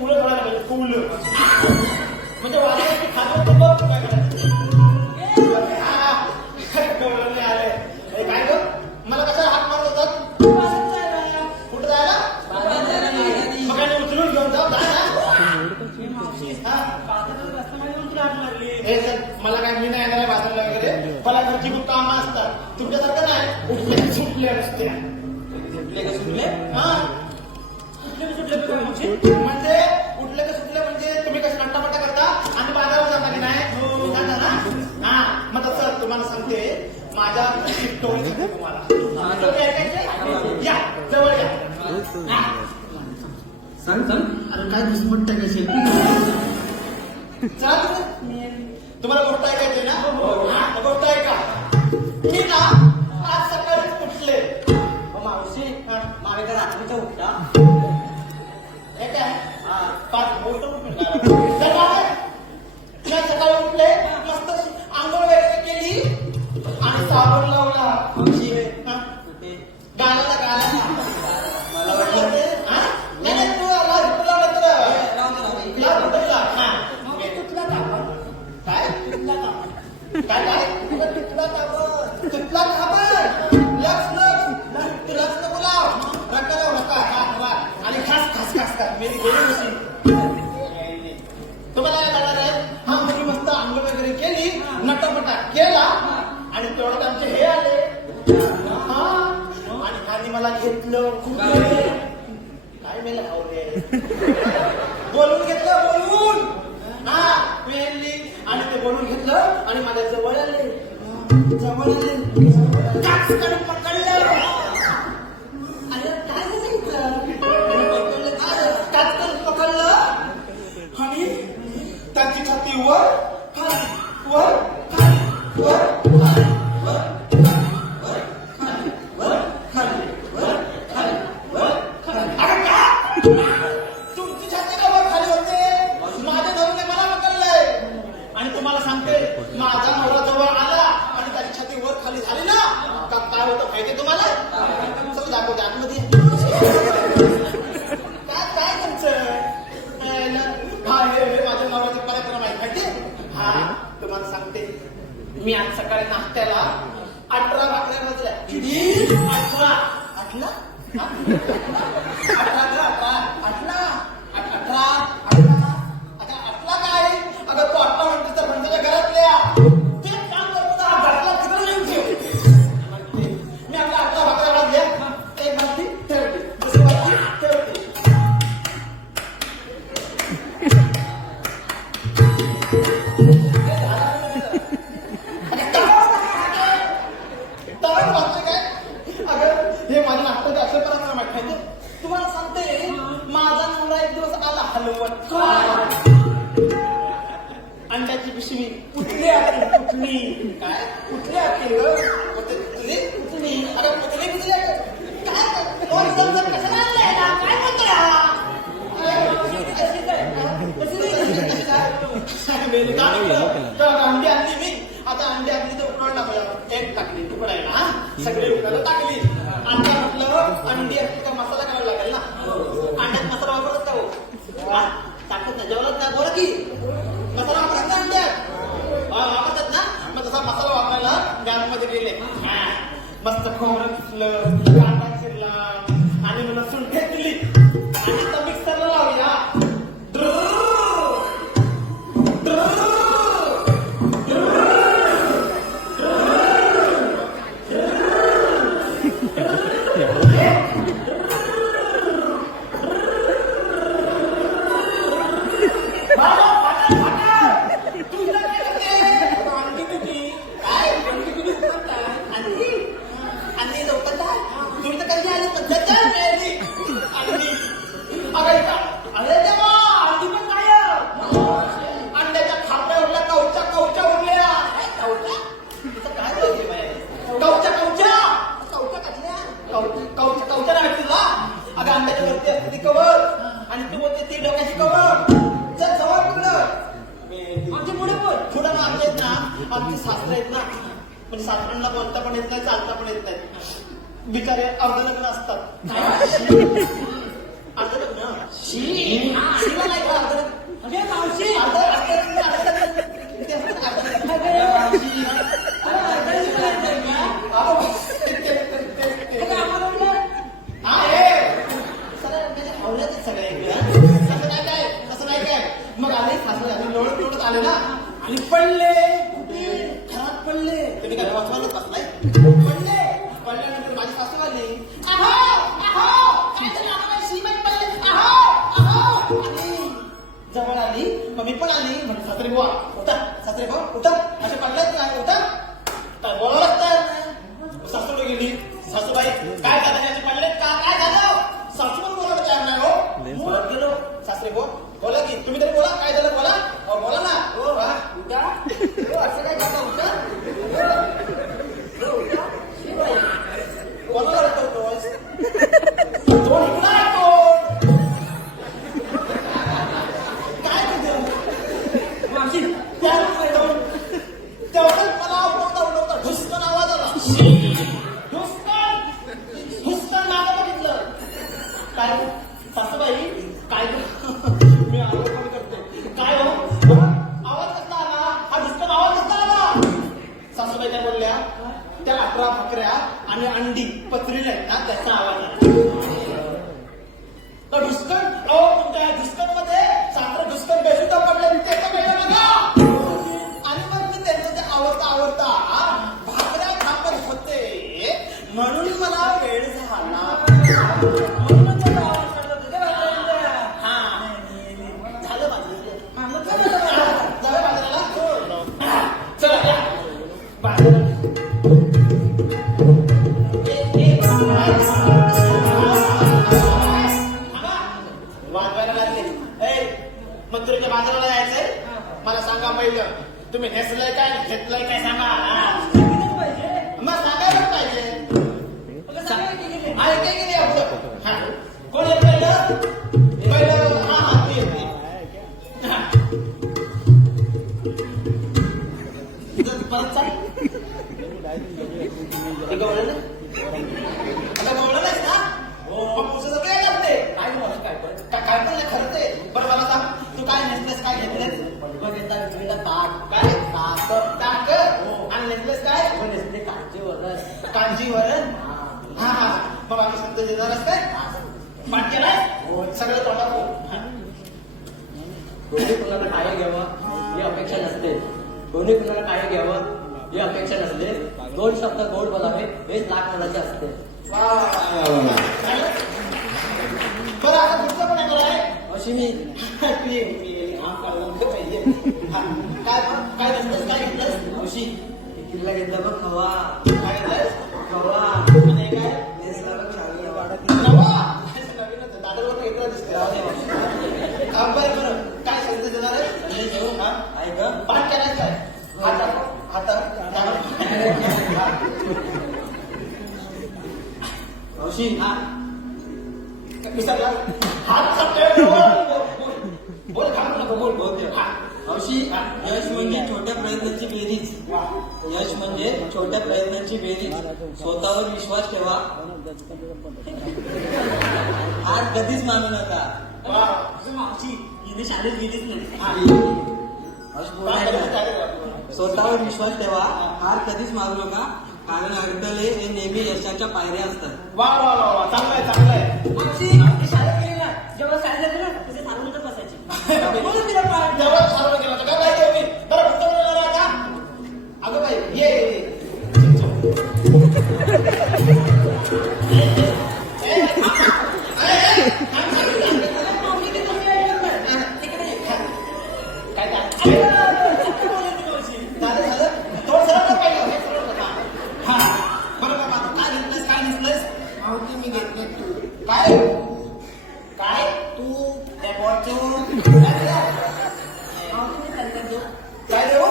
कुलं करायला पाहिजे कुलं म्हणजे वाजवायची खातो तर बघ काय करायचं कळलं नाही आलंय हे काय ग मला कशा हात मारत होतात कुठं जायला मग उचलून घेऊन जाऊ मला काय मी नाही येणार बाजारला वगैरे मला घरची खूप कामं असतात तुमच्यासारखं नाही उठले सुटले नसते हा म्हणजे उठले का सुटले म्हणजे तुम्ही कसं नट्टापट्टा करता आणि बाजारावर जाता की नाही जाता ना हा मग तसं तुम्हाला सांगते माझ्या स्टोरी सांगते तुम्हाला या जवळ या सांग सांग अरे काय दुसमट टाकायचे चाल तुम्हाला गोष्ट ऐकायची ना गोष्ट ऐका मी ना आज सकाळीच उठले मावशी माझ्या घर रात्रीचा उठला हे काय पाच गोष्ट सकाळी उठले मस्त आंघोळ वगैरे केली आणि साबण लावला गाण्याला गाण्याला मला वाटलं ते नाही तू काय काय काय तुटला कापड तुटला कापड लक्ष लक्ष लक्ष नको लाव रक्का लाव रक्का आणि खास खास खास खास मेरी गेली मशीन तुम्हाला काय करणार आहे हा म्हणजे मस्त आंघोळ वगैरे केली नटापटा केला आणि तेवढ्यात आमचे हे आले हा आणि खाली मला घेतलं खूप काय मेला बोलून घेतलं बोलून हा मेली आणि ते बोलून घेतलं आणि माझ्या जवळ आले काच काढून पकडलं अरे काय सांगितलं काच काढून पकडलं आणि त्याची छाती वर खाली वर खाली वर तुमची छाती का वर खाली होते माझ्या धरून मला पकडलंय आणि तुम्हाला सांगते माझा नवरा जवळ आला आणि त्याची छाती वर खाली झाली ना का काय होतं माहिती तुम्हाला सगळं दाखवते आतमध्ये काय काय तुमचं हा हे माझ्या नवऱ्याचा पराक्रम आहे माहिती हा तुम्हाला सांगते मी आज सकाळी नाश्त्याला 18 भाकऱ्या वाजल्या 18 काय अगं तू 18 म्हणतेस म्हणजे घरातल्या ते काम करतो हा घरातला किती लिहून ठेव मी आपल्या 18 भाकऱ्या वाजल्या एक बाजली ठेवली दुसरी बाजली ठेवली हे माझ्या नाश्त्याचे असे पराक्रम आहे तुम्हाला सांगते माझा नवरा एक दिवस आला हलवत अंड्याची पिशवी कुठली आली कुठली काय कुठली आली कुठली कुठली अरे कुठली कुठली काय कशाला आणलंय ना काय म्हणतोय अंडी आणली मी आता अंडी आणली तर उकळून टाकूया एक टाकली उकडायला हा सगळी उकडायला टाकली अंडा म्हटलं अंडी असली का मसाला करावा लागेल ना अंड्यात मसाला वापरत का हो टाकत ना जेवढं ना बोला की मसाला वापरत ना अंड्यात वापरतात ना मग तसा मसाला वापरायला गॅसमध्ये गेले मस्त खोबरं पिसलं कांदा चिरला आणि लसूण घेतली आणि आता मिक्सरला लावूया आमची सासरे आहेत ना म्हणजे सासऱ्यांना बोलता पण येत नाही चालता पण येत नाही बिचारे अर्ध लग्न असतात अर्ध लग्न तिला नाही का अर्ध अगे मावशी अर्ध मावशी अरे अर्धाची बोलायचं का आम्हाला म्हटलं हा हे सगळं म्हणजे आवडतच सगळं ऐकलं तसं नाही काय मग आले सासू आले लोळत आले ना आणि पडले घरात पडले तुम्ही काय वाचवायलाच बसलाय पडल्यानंतर माझी सासू आली काय झालं आम्हाला श्रीमंत पडले आणि जवळ आली मग मी पण आली म्हणजे सासरे बुवा उठा सासरे बुवा उठा असे पडलेच नाही उठा काय बोलावंच तयार नाही सासूला गेली सासूबाई काय झालं त्याचे पडलेत का काय झालं सासू पण बोलायला तयार नाही हो बोलत गेलो सासरे बुवा बोला की तुम्ही तरी बोला काय झालं बोला बोला ना हो उठा असं काय करता उठा कोणाला करतोस दोन इकडं आहे काय तुझं मावशी तेवढं मला उडवता ढुसकन आवाज आला ढुसकन नाव बघितलं काय सासूबाई काय मी आवाज कमी करते काय हो आवाज कसला आला हा ढुसकन आवाज कसला आला सासूबाई काय बोलल्या त्या 11 बकऱ्या आणि अंडी पत्रीला आहेत ना त्याचा आवाज आला ढुसकन तुमच्या ढुसकन मध्ये साखर ढुसकन बेसुद्धा पडले त्याचं वेळ बघा आणि मग मी त्यांचं ते आवडता भाकऱ्या खापत होते म्हणून मला वेळ झाला म्हणूनच मला आवाज काढला तुझ्या बाजूला हा झालं माझं झालं बाजूला चला या बाजूला वाजवायला लागले मंत्रीच्या बाजाराला जायचंय मला सांगा पहिलं तुम्ही नेसलंय काय घेतलंय काय सांगा मग सांगायला पाहिजे हा इथे गेले आपलं कोण येत पहिलं हा ते परत चाल गवळलं आता गवळलं नाहीस ना हो मग तुझं काय करते काय म्हणून काय पण खरं ते बरं मला सांग तू काय नेसलेस काय घेतलेस काय ताक आणि नेसलेस काय नेसले कांजीवरच कांजीवरण हा मग बाकी शब्द देणारच काय पाठ केलाय सगळं तोंडात दोन्ही कुणाला काय घ्यावं ही अपेक्षा नसते दोन्ही कुणाला काय घ्यावं ही अपेक्षा नसते 2 शब्द गोड बोलावे हेच लाख मोलाचे असते बरं आता पुढचं पण आहे अशी मी काय नसतंस काय घेतलंस अशी किल्ला घेतला बघ खवा काय घेतलंस खवा आणि हे काय नेसला बघ शाली नवीनच दादरवर एकत्र दिसते बरं काय सांगितलं देणार आहे घेऊ हा ऐक पाठ केलाय काय आता अशी हा विसरला हात बोल खाऊ नको बोल अशी यश म्हणजे छोट्या प्रयत्नांची बेरीज यश म्हणजे छोट्या प्रयत्नांची बेरीज स्वतःवर विश्वास ठेवा हार कधीच मानू नका मावशी हिने शाळेत गेलीच नाही स्वतःवर विश्वास ठेवा हार कधीच मानू नका कारण अडथळे हे नेहमी यशाच्या पायऱ्या असतात वा चांगलाय शाळेत गेली ना जेव्हा शाळेत जाते ना तिथे थांबूनच बसायची म्हणून तिला पाय तेव्हा सारवं केलं होतं काय माहिती होती बरं पुस्तक मिळालं का अगं बाई ये काय तू त्या बॉटचं काय देऊ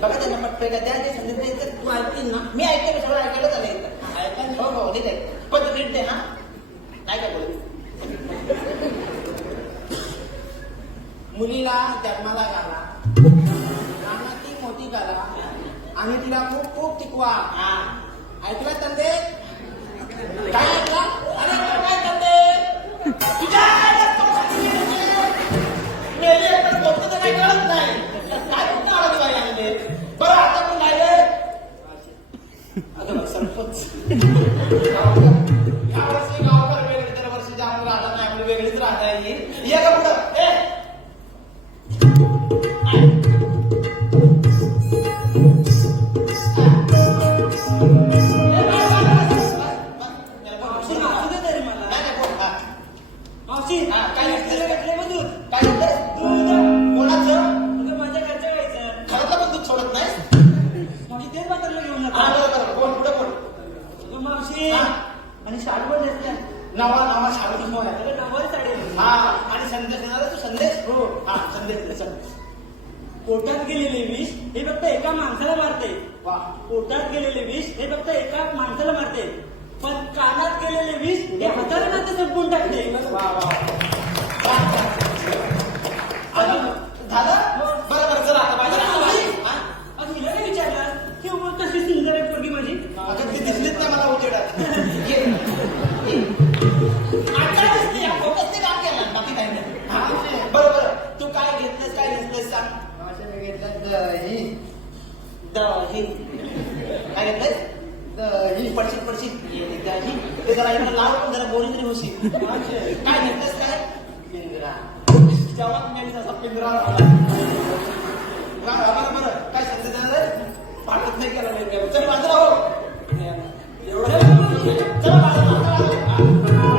बघा त्यांना मटपे का त्या जे संधी तू ऐकतील ना मी ऐकते सगळं ऐकायला चालेल ऐका हो ठीक आहे पण तू नीट दे ना काय काय बोल मुलीला जन्माला घाला ती मोठी करा आणि तिला खूप खूप टिकवा ऐकला तंदे काय ऐकला अरे काय तंदे पाहता येईल या का पुढं ए मावशी नाचू दे तरी मला. नाही, नाही, बोल, हा. मावशी हा, काय घेतलं घेतलंस? मग दूध. काय म्हणतेस? दूध. कोणाचं अगं, माझ्या घरच्या गाईचं. घरातलं पण दूध सोडत नाहीस मावशी तेच म्हातारला घेऊन हा जातो. बरोबर बोल पुढे बोल अगं, मावशी हा. आणि शाळू पण नेसल्या. नावा शाळेतून मोह आहे अगं, नववारी साडी आहे. हा आणि संदेश देणार तू संदेश हो. हा संदेश दे, चल. पोटात गेलेले विष हे फक्त एका माणसाला मारते. वा पोटात गेलेले विष हे फक्त एका माणसाला मारते. पण कानात गेलेले विष हे हजारांना ते संपून टाकते. वा वा अजून झालं बरं बरं चला आता बाहेर हा? अगं, हिला काय विचारलं की उगाच कशी सुंदर आहे पोरगी माझी. अगं ती दिसलीच नाही मला उजेडात ये, ये. आता दिसते, या फोटोत ते काम केलं बाकी काही नाही हा? बरं बरं तू काय घेतलंस काय घेतलंस सांग दही. दही काय घेतलंस दही पडशील पडशील दही ते जरा इकडे लाव पण जरा बोली तरी होशील काय घेतलंस काय पिंजरा जेव्हा मेली तसा पिंजरा बरं बरं काय सांगते त्याला पाठवत नाही केला नाही चल बाजूला हो एवढं चला बाजूला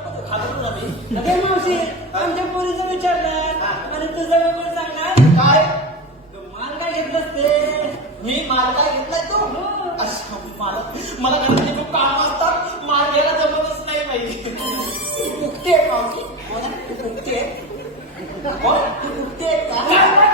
अगे मावशी आमच्या पोरीचं विचारलं आणि तुझं कोण सांगणार. काय माल काय घेतलंस ते. मी माल काय घेतलाय तू अच्छा मला घरातले खूप काम असतात माल घ्यायला जमतच नाही बाई उगते मावशी तू उगते तू उगते का